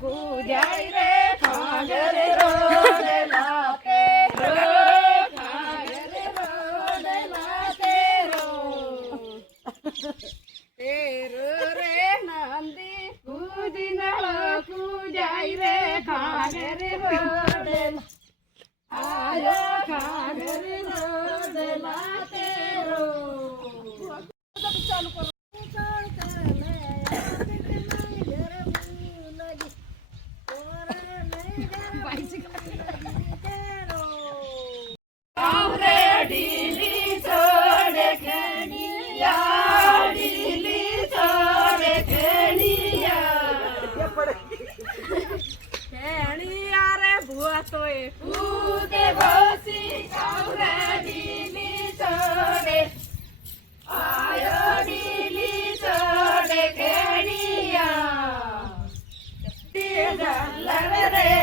પૂજાય રે ખાગર રોડ લાતે રો ખાગર રોડ લાતે રો તેરો રે નંદી પૂજન પૂજાય રે ખાગર રોડ આયો ખાગર રોડ લાતે રો ચાલુ કરો કૂદે ભસી કાવરા ડીલી છોડે આયો ડીલી છોડે ખેડિયા તે રે